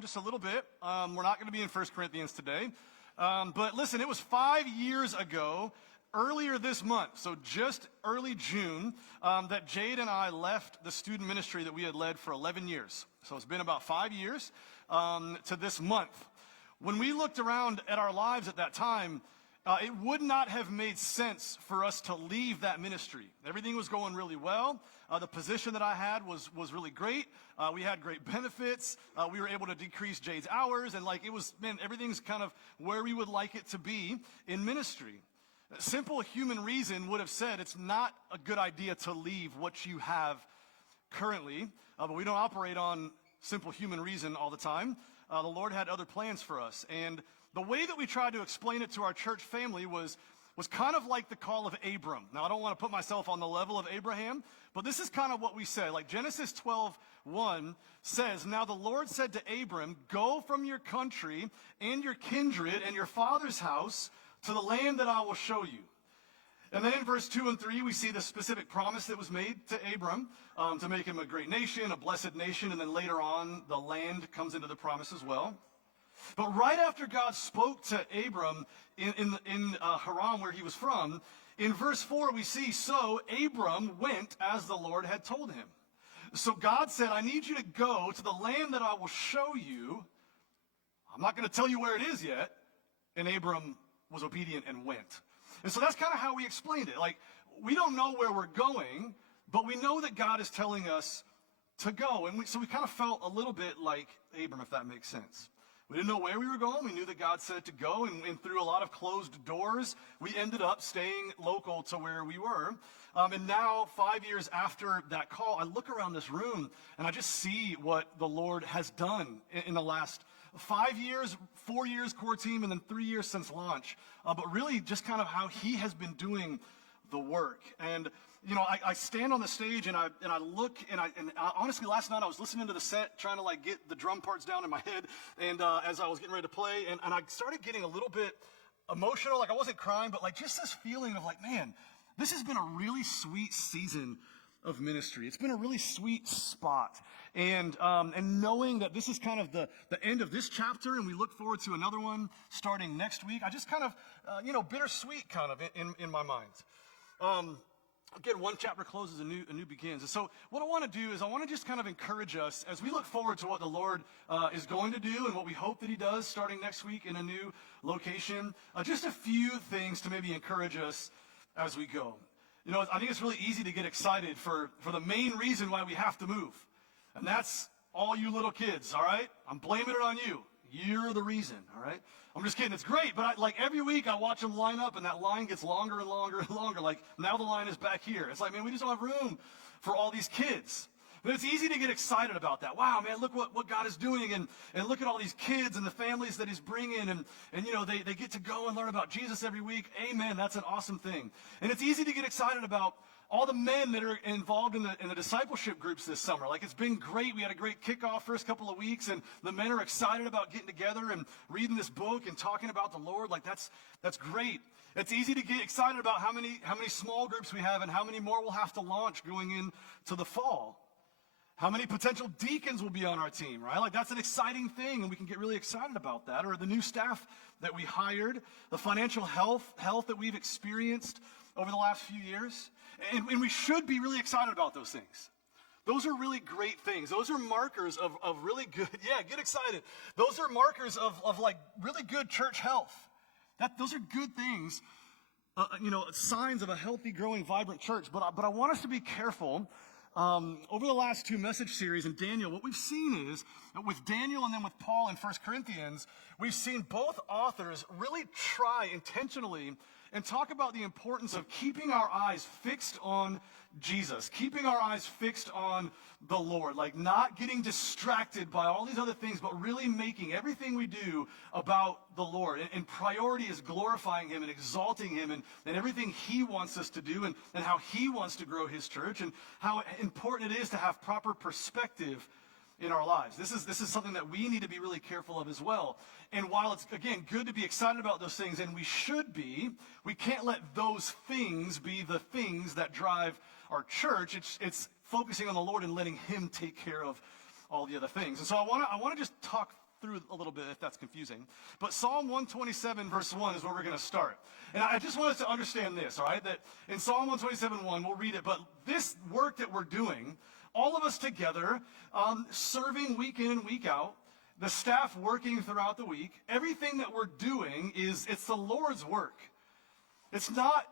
just a little bit. We're not going to be in 1 Corinthians today. But listen, it was 5 years ago, earlier this month, so just early June, that Jade and I left the student ministry that we had led for 11 years. So it's been about 5 years to this month. When we looked around at our lives at that time, it would not have made sense for us to leave that ministry. Everything was going really well. The position that I had was really great. We had great benefits. We were able to decrease Jade's hours, and everything's kind of where we would like it to be in ministry. Simple human reason would have said it's not a good idea to leave what you have currently, but we don't operate on simple human reason all the time. The Lord had other plans for us, and the way that we tried to explain it to our church family was kind of like the call of Abram. Now, I don't want to put myself on the level of Abraham, but this is kind of what we say. Like Genesis 12:1 says, "Now the Lord said to Abram, go from your country and your kindred and your father's house to the land that I will show you." And then in verse 2 and 3, we see the specific promise that was made to Abram to make him a great nation, a blessed nation, and then later on, the land comes into the promise as well. But right after God spoke to Abram in Haran, where he was from, in verse 4 we see, "So Abram went as the Lord had told him." So God said, "I need you to go to the land that I will show you. I'm not going to tell you where it is yet." And Abram was obedient and went. And so that's kind of how we explained it. Like, we don't know where we're going, but we know that God is telling us to go. And so we kind of felt a little bit like Abram, if that makes sense. We didn't know where we were going. We knew that God said to go, and through a lot of closed doors, we ended up staying local to where we were. And now, 5 years after that call, I look around this room, and I just see what the Lord has done in the last 5 years, 4 years core team, and then 3 years since launch. But really just kind of how he has been doing the work. And I stand on the stage and I look and honestly last night I was listening to the set, trying to get the drum parts down in my head, and as I was getting ready to play, and I started getting a little bit emotional. I wasn't crying, but just this feeling of man, this has been a really sweet season of ministry. It's been a really sweet spot, and knowing that this is kind of the end of this chapter, and we look forward to another one starting next week. I just kind of bittersweet kind of in my mind. Again, one chapter closes, a new begins. And so what I want to do is I want to just kind of encourage us as we look forward to what the Lord is going to do and what we hope that he does starting next week in a new location. Just a few things to maybe encourage us as we go. I think it's really easy to get excited for the main reason why we have to move. And that's all you little kids, all right? I'm blaming it on you. You're the reason, all right? I'm just kidding. It's great, but every week I watch them line up, and that line gets longer and longer and longer. Now the line is back here. It's man, we just don't have room for all these kids. But it's easy to get excited about that. Wow, man, look what God is doing, and look at all these kids and the families that he's bringing, and they get to go and learn about Jesus every week. Amen, that's an awesome thing. And it's easy to get excited about all the men that are involved in the discipleship groups this summer. It's been great. We had a great kickoff first couple of weeks, and the men are excited about getting together and reading this book and talking about the Lord. That's great. It's easy to get excited about how many small groups we have and how many more we'll have to launch going into the fall. How many potential deacons will be on our team, right? That's an exciting thing, and we can get really excited about that. Or the new staff that we hired, the financial health that we've experienced over the last few years. And we should be really excited about those things. Those are really great things. Those are markers of really good, yeah, get excited. Those are markers of really good church health. Those are good things, signs of a healthy, growing, vibrant church. But I want us to be careful. Over the last two message series in Daniel, what we've seen is that with Daniel and then with Paul in 1 Corinthians, we've seen both authors really try intentionally and talk about the importance of keeping our eyes fixed on Jesus, keeping our eyes fixed on the Lord, not getting distracted by all these other things, but really making everything we do about the Lord. And priority is glorifying him and exalting him and everything he wants us to do and how he wants to grow his church and how important it is to have proper perspective in our lives. This is something that we need to be really careful of as well. And while it's, again, good to be excited about those things, and we should be, we can't let those things be the things that drive our church. It's focusing on the Lord and letting him take care of all the other things. And so I want to just talk through a little bit if that's confusing. But Psalm 127 verse 1 is where we're going to start. And I just want us to understand this, all right? That in Psalm 127:1, we'll read it, but this work that we're doing, all of us together, serving week in and week out, the staff working throughout the week, everything that we're doing it's the Lord's work. It's not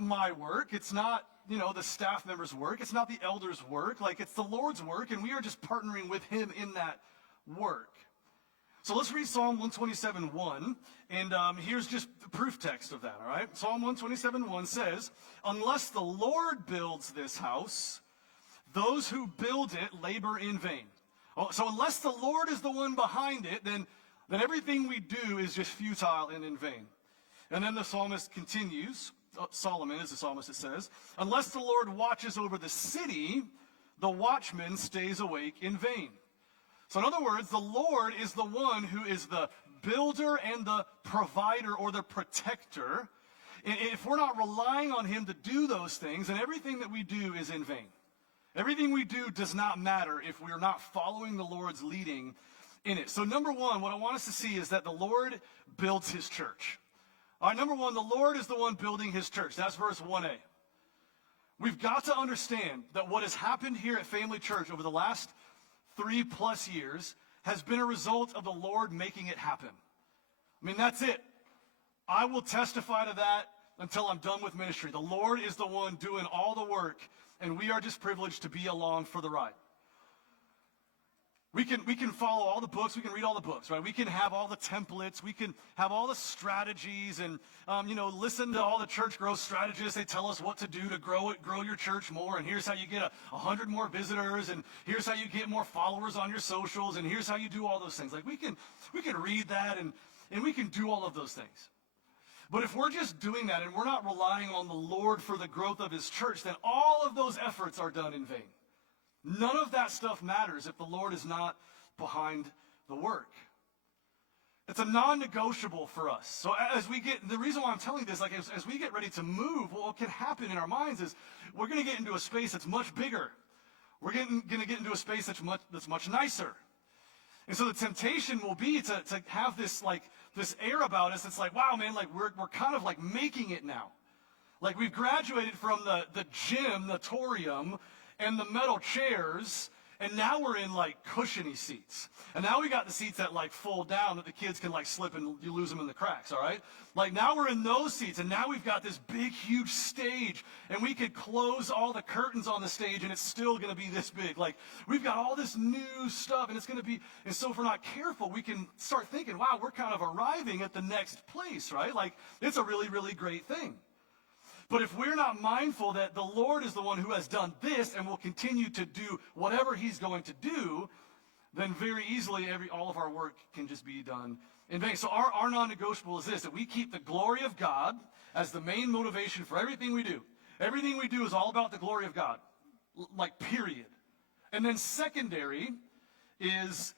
my work. It's not, the staff members' work. It's not the elders' work. Like, it's the Lord's work, and we are just partnering with him in that work. So let's read Psalm 127:1, and here's just the proof text of that, all right? Psalm 127:1 says, "Unless the Lord builds this house, those who build it labor in vain." So unless the Lord is the one behind it, then everything we do is just futile and in vain. And then the psalmist continues, Solomon is the psalmist, it says, "Unless the Lord watches over the city, the watchman stays awake in vain." So in other words, the Lord is the one who is the builder and the provider or the protector. And if we're not relying on him to do those things, then everything that we do is in vain. Everything we do does not matter if we are not following the Lord's leading in it. So number one, what I want us to see is that the Lord builds his church. All right, number one, the Lord is the one building his church. That's verse 1a. We've got to understand that what has happened here at Family Church over the last 3+ years has been a result of the Lord making it happen. I mean, that's it. I will testify to that until I'm done with ministry. The Lord is the one doing all the work, and we are just privileged to be along for the ride. We can follow all the books. We can read all the books, right? We can have all the templates. We can have all the strategies and, listen to all the church growth strategists. They tell us what to do to grow your church more. And here's how you get 100 more visitors. And here's how you get more followers on your socials. And here's how you do all those things. Like we can read that and we can do all of those things. But if we're just doing that and we're not relying on the Lord for the growth of his church, then all of those efforts are done in vain. None of that stuff matters if the Lord is not behind the work. It's a non-negotiable for us. So the reason why I'm telling this, like as we get ready to move, what can happen in our minds is we're going to get into a space that's much bigger. We're going to get into a space that's much nicer. And so the temptation will be to have this air about us. It's like, wow, man, like we're kind of like making it now. Like we've graduated from the gym, the torium, and the metal chairs, and now we're in like cushiony seats. And now we got the seats that like fold down that the kids can like slip and you lose them in the cracks, all right? Like now we're in those seats, and now we've got this big, huge stage, and we could close all the curtains on the stage, and it's still going to be this big. Like we've got all this new stuff, and it's going to be, and so if we're not careful, we can start thinking, wow, we're kind of arriving at the next place, right? Like it's a really, really great thing. But if we're not mindful that the Lord is the one who has done this and will continue to do whatever he's going to do, then very easily all of our work can just be done in vain. So our non-negotiable is this, that we keep the glory of God as the main motivation for everything we do. Everything we do is all about the glory of God, like period. And then secondary is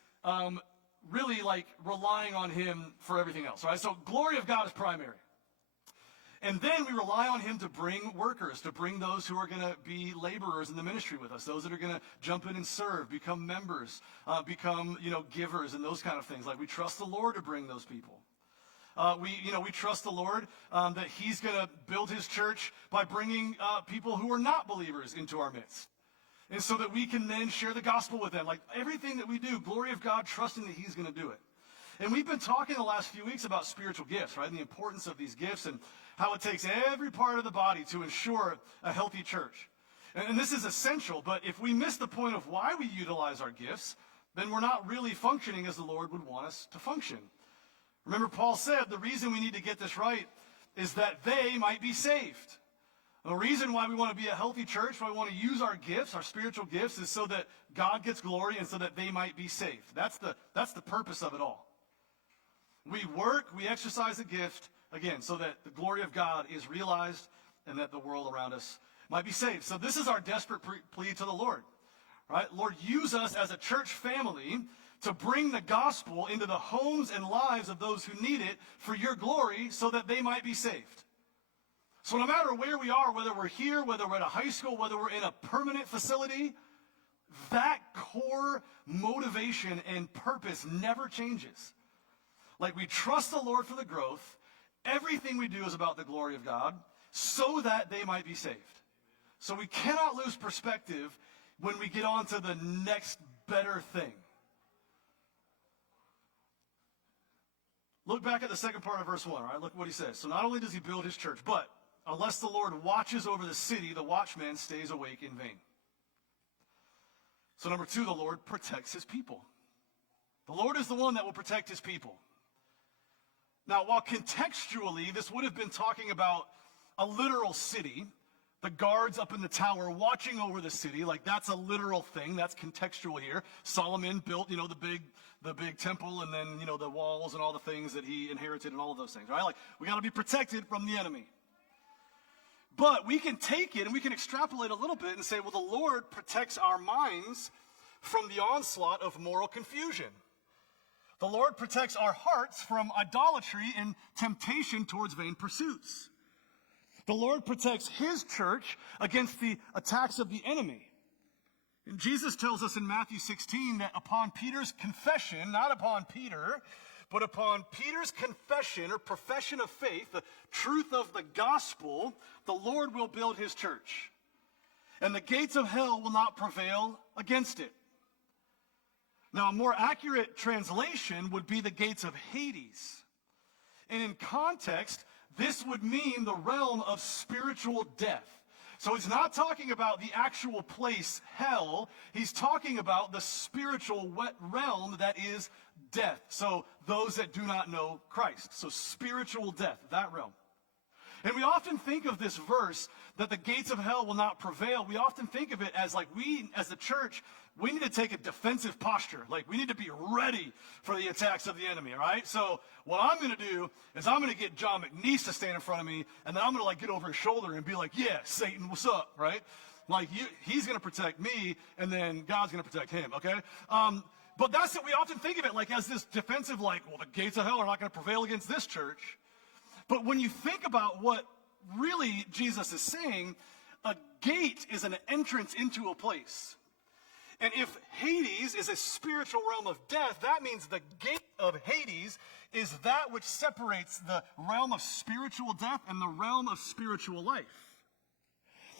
really like relying on him for everything else, right? So glory of God is primary. And then we rely on him to bring workers, to bring those who are going to be laborers in the ministry with us, those that are going to jump in and serve, become members, become, givers and those kind of things. Like we trust the Lord to bring those people. We trust the Lord that he's going to build his church by bringing people who are not believers into our midst. And so that we can then share the gospel with them. Like everything that we do, glory of God, trusting that he's going to do it. And we've been talking the last few weeks about spiritual gifts, right? And the importance of these gifts and how it takes every part of the body to ensure a healthy church. And this is essential, but if we miss the point of why we utilize our gifts, then we're not really functioning as the Lord would want us to function. Remember, Paul said the reason we need to get this right is that they might be saved. The reason why we want to be a healthy church, why we want to use our gifts, our spiritual gifts, is so that God gets glory and so that they might be saved. That's the purpose of it all. We work, we exercise a gift, again, so that the glory of God is realized and that the world around us might be saved. So this is our desperate plea to the Lord, right? Lord, use us as a church family to bring the gospel into the homes and lives of those who need it for your glory so that they might be saved. So no matter where we are, whether we're here, whether we're at a high school, whether we're in a permanent facility, that core motivation and purpose never changes. Like, we trust the Lord for the growth. Everything we do is about the glory of God so that they might be saved. So we cannot lose perspective when we get on to the next better thing. Look back at the second part of verse 1, all right? Look what he says. So not only does he build his church, but unless the Lord watches over the city, the watchman stays awake in vain. So number 2, the Lord protects his people. The Lord is the one that will protect his people. Now, while contextually this would have been talking about a literal city, the guards up in the tower watching over the city, like that's a literal thing, that's contextual here. Solomon built, the big temple, and then, the walls and all the things that he inherited and all of those things, right? Like, we got to be protected from the enemy. But we can take it and we can extrapolate a little bit and say, well, the Lord protects our minds from the onslaught of moral confusion. The Lord protects our hearts from idolatry and temptation towards vain pursuits. The Lord protects his church against the attacks of the enemy. And Jesus tells us in Matthew 16 that upon Peter's confession, not upon Peter, but upon Peter's confession or profession of faith, the truth of the gospel, the Lord will build his church. And the gates of hell will not prevail against it. Now, a more accurate translation would be the gates of Hades. And in context, this would mean the realm of spiritual death. So he's not talking about the actual place, hell. He's talking about the spiritual realm that is death. So those that do not know Christ. So spiritual death, that realm. And we often think of this verse, that the gates of hell will not prevail. We often think of it as like we, as the church, we need to take a defensive posture. Like, we need to be ready for the attacks of the enemy, all right? So what I'm going to do is I'm going to get John McNeese to stand in front of me, and then I'm going to, get over his shoulder and be like, yeah, Satan, what's up, right? Like, he's going to protect me, and then God's going to protect him, okay? But that's it. We often think of it, like, as this defensive, like, well, the gates of hell are not going to prevail against this church. But when you think about what really Jesus is saying, a gate is an entrance into a place. And if Hades is a spiritual realm of death, that means the gate of Hades is that which separates the realm of spiritual death and the realm of spiritual life.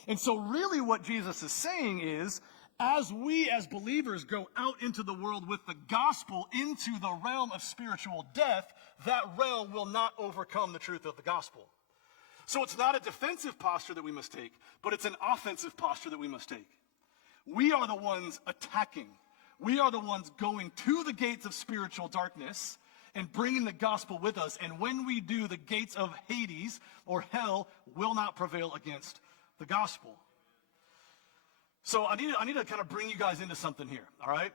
And so really what Jesus is saying is, as we as believers go out into the world with the gospel into the realm of spiritual death, that realm will not overcome the truth of the gospel. So it's not a defensive posture that we must take, but it's an offensive posture that we must take. We are the ones attacking. We are the ones going to the gates of spiritual darkness and bringing the gospel with us. And when we do, the gates of Hades or hell will not prevail against the gospel. So I need to kind of bring you guys into something here, all right?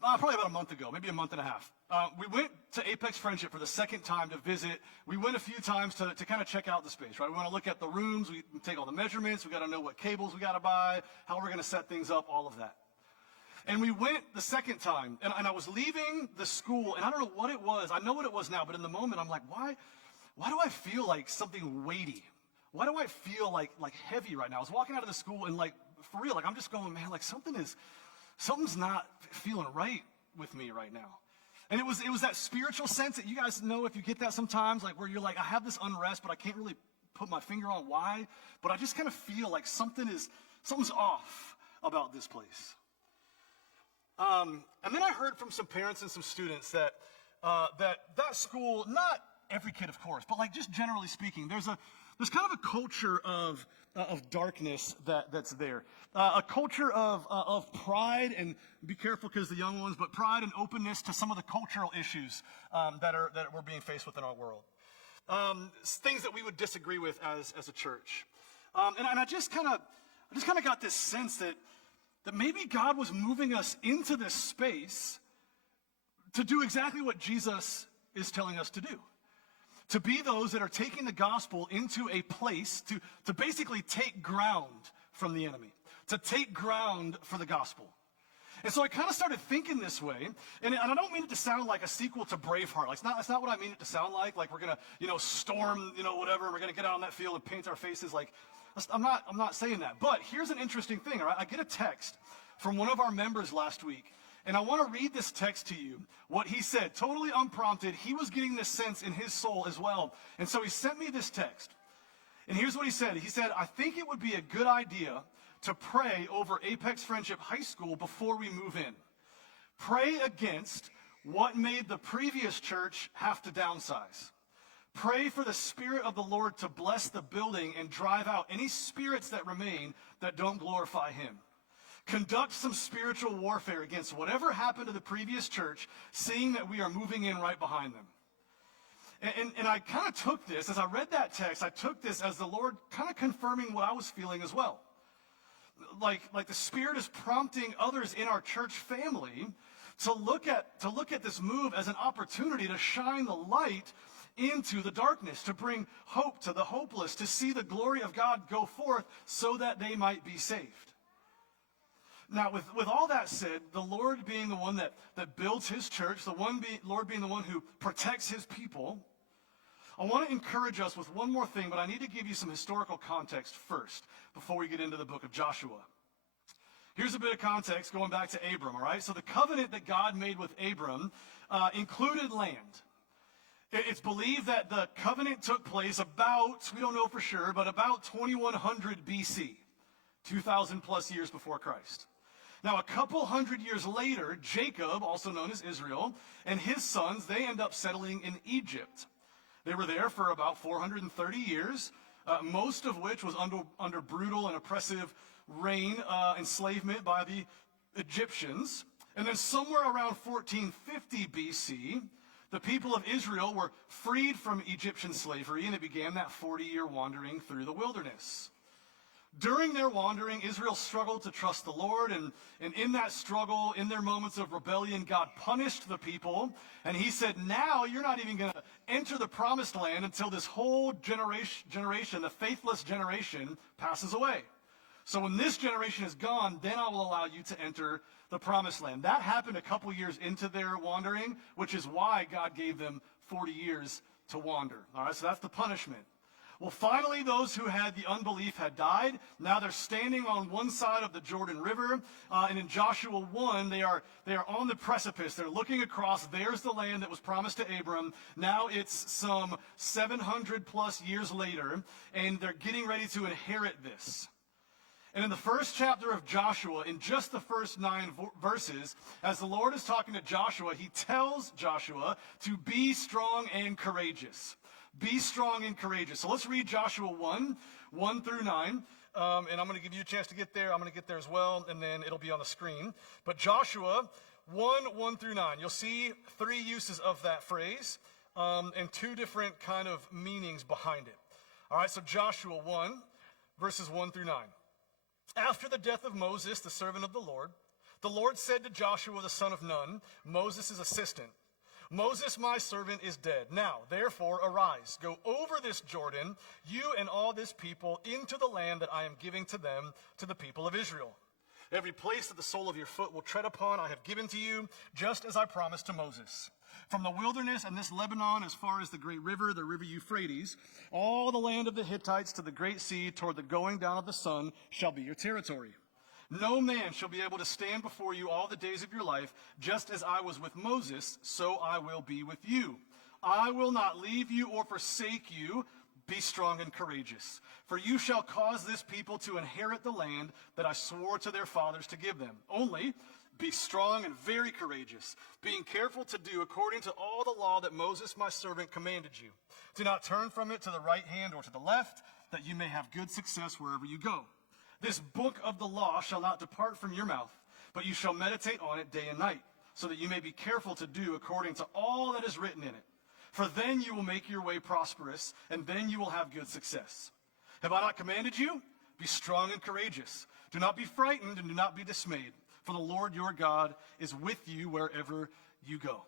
Probably about a month ago, maybe a month and a half, we went to Apex Friendship for the second time to visit. We went a few times to kind of check out the space, right? We want to look at the rooms. We take all the measurements. We got to know what cables we got to buy, how we're going to set things up, all of that. And we went the second time, and I was leaving the school, and I don't know what it was. I know what it was now, but in the moment, I'm like, why do I feel like something weighty? Why do I feel like heavy right now? I was walking out of the school, and for real, I'm just going, man, something's not feeling right with me right now. And it was that spiritual sense that you guys know, if you get that sometimes, like where you're like, I have this unrest, but I can't really put my finger on why, but I just kind of feel like something's off about this place. And then I heard from some parents and some students that school, not every kid, of course, but just generally speaking, there's kind of a culture of darkness that's there. A culture of pride, and be careful because the young ones, but pride and openness to some of the cultural issues that we're being faced with in our world. Things that we would disagree with as a church. And I just kind of got this sense that maybe God was moving us into this space to do exactly what Jesus is telling us to do. To be those that are taking the gospel into a place to basically take ground from the enemy, to take ground for the gospel. And so I kind of started thinking this way, and I don't mean it to sound like a sequel to Braveheart. That's not what I mean it to sound like. Like we're going to, storm, whatever, and we're going to get out on that field and paint our faces. I'm not saying that. But here's an interesting thing, all right? I get a text from one of our members last week, and I want to read this text to you. What he said, totally unprompted. He was getting this sense in his soul as well. And so he sent me this text. And here's what he said. He said, I think it would be a good idea to pray over Apex Friendship High School before we move in. Pray against what made the previous church have to downsize. Pray for the Spirit of the Lord to bless the building and drive out any spirits that remain that don't glorify him. Conduct some spiritual warfare against whatever happened to the previous church, seeing that we are moving in right behind them. And I kind of took this, as I read that text, I took this as the Lord kind of confirming what I was feeling as well. Like the Spirit is prompting others in our church family to look at this move as an opportunity to shine the light into the darkness, to bring hope to the hopeless, to see the glory of God go forth so that they might be saved. Now, with all that said, the Lord being the one that builds his church, Lord being the one who protects his people, I want to encourage us with one more thing, but I need to give you some historical context first before we get into the book of Joshua. Here's a bit of context going back to Abram, all right? So the covenant that God made with Abram included land. It's believed that the covenant took place about, we don't know for sure, but about 2100 BC, 2,000 plus years before Christ. Now, a couple hundred years later, Jacob, also known as Israel, and his sons, they end up settling in Egypt. They were there for about 430 years, most of which was under brutal and oppressive reign, enslavement by the Egyptians. And then somewhere around 1450 BC, the people of Israel were freed from Egyptian slavery, and it began that 40-year wandering through the wilderness. During their wandering, Israel struggled to trust the Lord, and in that struggle, in their moments of rebellion, God punished the people, and he said, now you're not even going to enter the promised land until this whole generation, the faithless generation, passes away. So when this generation is gone, then I will allow you to enter the promised land. That happened a couple years into their wandering, which is why God gave them 40 years to wander. All right, so that's the punishment. Well, finally, those who had the unbelief had died. Now they're standing on one side of the Jordan River. And in Joshua 1, they are on the precipice. They're looking across. There's the land that was promised to Abram. Now it's some 700 plus years later, and they're getting ready to inherit this. And in the first chapter of Joshua, in just the first 9 verses, as the Lord is talking to Joshua, he tells Joshua to be strong and courageous. Be strong and courageous. So let's read Joshua 1 through 9. And I'm going to give you a chance to get there. I'm going to get there as well, and then it'll be on the screen. But Joshua 1 through 9. You'll see 3 uses of that phrase and 2 different kind of meanings behind it. All right, so Joshua 1, verses 1 through 9. After the death of Moses, the servant of the Lord said to Joshua the son of Nun, Moses' assistant, Moses, my servant, is dead. Now, therefore, arise, go over this Jordan, you and all this people, into the land that I am giving to them, to the people of Israel. Every place that the sole of your foot will tread upon, I have given to you, just as I promised to Moses. From the wilderness and this Lebanon, as far as the great river, the river Euphrates, all the land of the Hittites to the great sea, toward the going down of the sun, shall be your territory. No man shall be able to stand before you all the days of your life. Just as I was with Moses, so I will be with you. I will not leave you or forsake you. Be strong and courageous. For you shall cause this people to inherit the land that I swore to their fathers to give them. Only be strong and very courageous, being careful to do according to all the law that Moses my servant commanded you. Do not turn from it to the right hand or to the left, that you may have good success wherever you go. This book of the law shall not depart from your mouth, but you shall meditate on it day and night, so that you may be careful to do according to all that is written in it. For then you will make your way prosperous, and then you will have good success. Have I not commanded you? Be strong and courageous. Do not be frightened and do not be dismayed, for the Lord your God is with you wherever you go.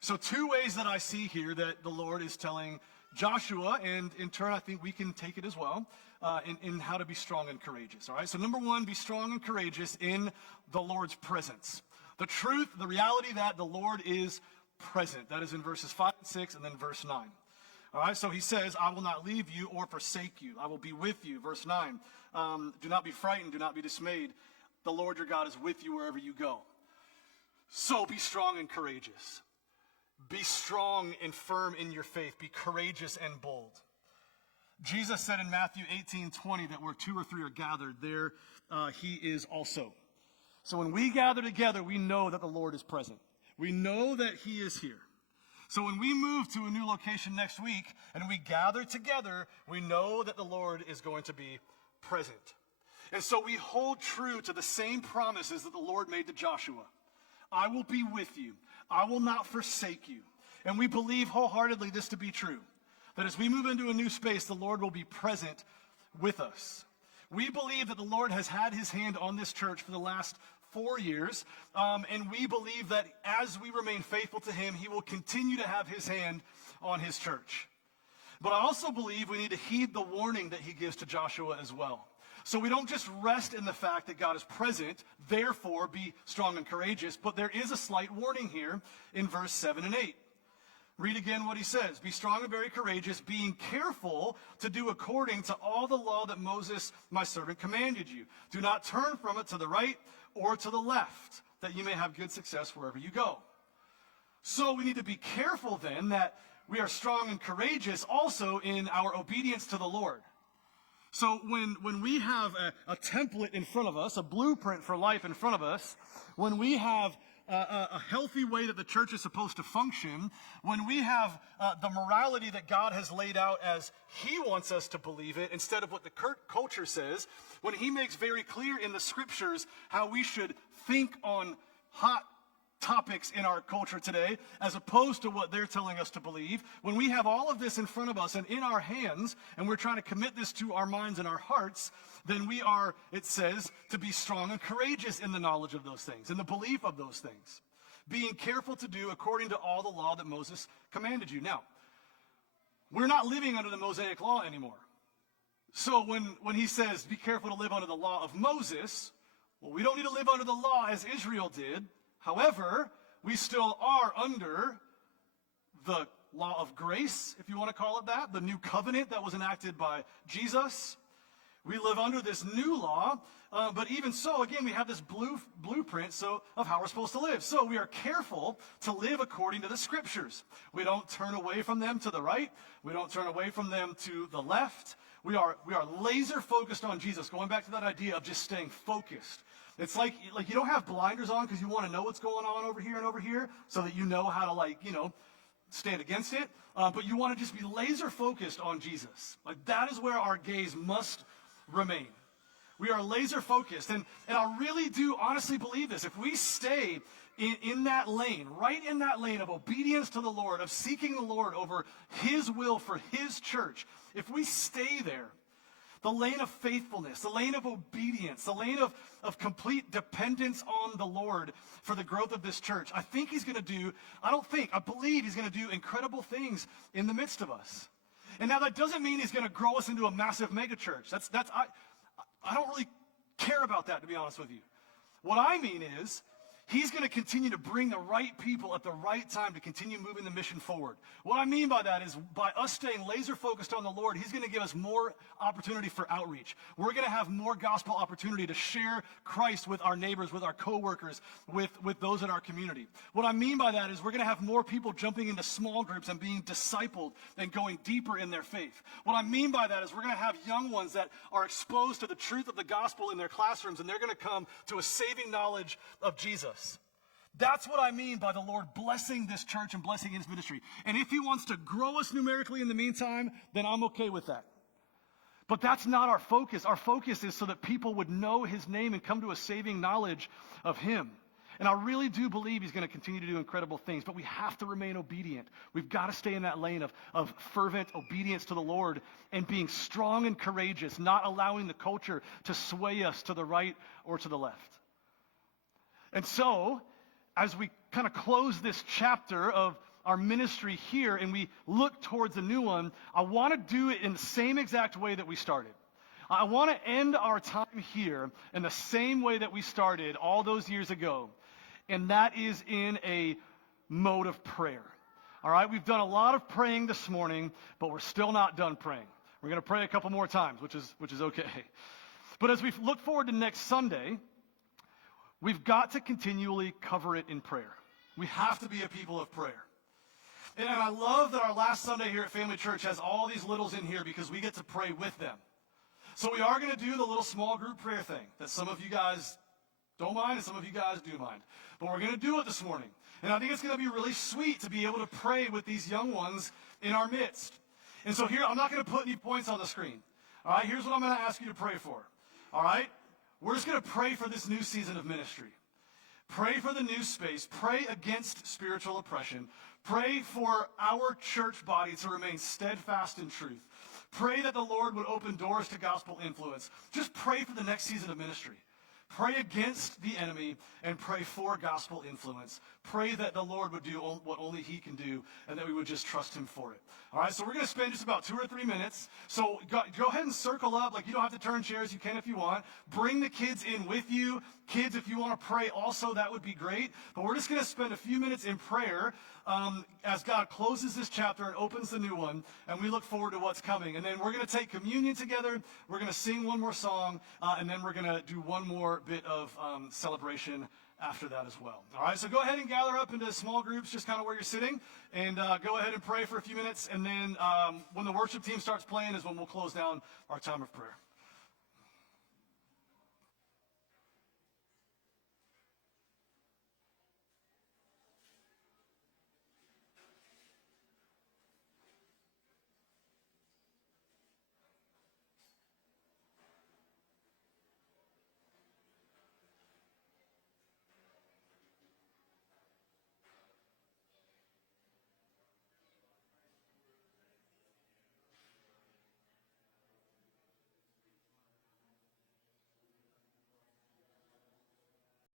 So 2 ways that I see here that the Lord is telling Joshua, and in turn I think we can take it as well, in how to be strong and courageous. All right, so number 1, be strong and courageous in the Lord's presence. The truth, the reality that the Lord is present. That is in verses 5 and 6 and then verse 9. All right, so he says, I will not leave you or forsake you. I will be with you. Verse 9, do not be frightened, do not be dismayed. The Lord your God is with you wherever you go. So be strong and courageous. Be strong and firm in your faith. Be courageous and bold. Jesus said in Matthew 18:20 that where 2 or 3 are gathered, there he is also. So when we gather together, we know that the Lord is present. We know that he is here. So when we move to a new location next week and we gather together, we know that the Lord is going to be present. And so we hold true to the same promises that the Lord made to Joshua. I will be with you. I will not forsake you. And we believe wholeheartedly this to be true, that as we move into a new space, the Lord will be present with us. We believe that the Lord has had his hand on this church for the last 4 years, and we believe that as we remain faithful to him, he will continue to have his hand on his church. But I also believe we need to heed the warning that he gives to Joshua as well. So we don't just rest in the fact that God is present, therefore be strong and courageous, but there is a slight warning here in verse 7 and 8. Read again what he says. Be strong and very courageous, being careful to do according to all the law that Moses, my servant, commanded you. Do not turn from it to the right or to the left, that you may have good success wherever you go. So we need to be careful then that we are strong and courageous also in our obedience to the Lord. So when we have a template in front of us, a blueprint for life in front of us, when we have a healthy way that the church is supposed to function, when we have the morality that God has laid out as he wants us to believe it instead of what the culture says, when he makes very clear in the scriptures how we should think on hot topics in our culture today as opposed to what they're telling us to believe, when we have all of this in front of us and in our hands and we're trying to commit this to our minds and our hearts, then we are, it says, to be strong and courageous in the knowledge of those things, in the belief of those things, being careful to do according to all the law that Moses commanded you. Now, we're not living under the Mosaic law anymore. So when he says, be careful to live under the law of Moses, well, we don't need to live under the law as Israel did. However, we still are under the law of grace, if you want to call it that, the new covenant that was enacted by Jesus. We live under this new law, but even so, again, we have this blueprint of how we're supposed to live. So we are careful to live according to the scriptures. We don't turn away from them to the right. We don't turn away from them to the left. We are laser focused on Jesus, going back to that idea of just staying focused. It's like you don't have blinders on because you want to know what's going on over here so that you know how to stand against it. But you want to just be laser focused on Jesus. Like that is where our gaze must remain. We are laser focused. And I really do honestly believe this. If we stay in that lane, right in that lane of obedience to the Lord, of seeking the Lord over his will for his church, if we stay there, the lane of faithfulness, the lane of obedience, the lane of complete dependence on the Lord for the growth of this church, I believe he's going to do incredible things in the midst of us. And now that doesn't mean he's going to grow us into a massive mega church. I don't really care about that, to be honest with you. What I mean is, he's going to continue to bring the right people at the right time to continue moving the mission forward. What I mean by that is by us staying laser focused on the Lord, he's going to give us more opportunity for outreach. We're going to have more gospel opportunity to share Christ with our neighbors, with our coworkers, with those in our community. What I mean by that is we're going to have more people jumping into small groups and being discipled and going deeper in their faith. What I mean by that is we're going to have young ones that are exposed to the truth of the gospel in their classrooms, and they're going to come to a saving knowledge of Jesus. That's what I mean by the Lord blessing this church and blessing his ministry. And if he wants to grow us numerically in the meantime, then I'm okay with that. But that's not our focus. Our focus is so that people would know his name and come to a saving knowledge of him. And I really do believe he's going to continue to do incredible things, but we have to remain obedient. We've got to stay in that lane of fervent obedience to the Lord and being strong and courageous, not allowing the culture to sway us to the right or to the left. And so, as we kind of close this chapter of our ministry here and we look towards a new one, I want to do it in the same exact way that we started. I want to end our time here in the same way that we started all those years ago, and that is in a mode of prayer. All right, we've done a lot of praying this morning, but we're still not done praying. We're going to pray a couple more times, which is okay. But as we look forward to next Sunday, we've got to continually cover it in prayer. We have to be a people of prayer. And I love that our last Sunday here at Family Church has all these littles in here because we get to pray with them. So we are going to do the little small group prayer thing that some of you guys don't mind and some of you guys do mind. But we're going to do it this morning. And I think it's going to be really sweet to be able to pray with these young ones in our midst. And so here, I'm not going to put any points on the screen. All right, here's what I'm going to ask you to pray for. All right, we're just going to pray for this new season of ministry. Pray for the new space. Pray against spiritual oppression. Pray for our church body to remain steadfast in truth. Pray that the Lord would open doors to gospel influence. Just pray for the next season of ministry. Pray against the enemy and pray for gospel influence. Pray that the Lord would do what only he can do and that we would just trust him for it. All right, so we're going to spend just about 2 or 3 minutes. So go ahead and circle up. Like, you don't have to turn chairs. You can if you want. Bring the kids in with you. Kids, if you want to pray also, that would be great. But we're just going to spend a few minutes in prayer as God closes this chapter and opens the new one. And we look forward to what's coming. And then we're going to take communion together. We're going to sing one more song. And then we're going to do one more bit of celebration after that as well. All right, so go ahead and gather up into small groups, just kind of where you're sitting, and go ahead and pray for a few minutes, and then when the worship team starts playing is when we'll close down our time of prayer.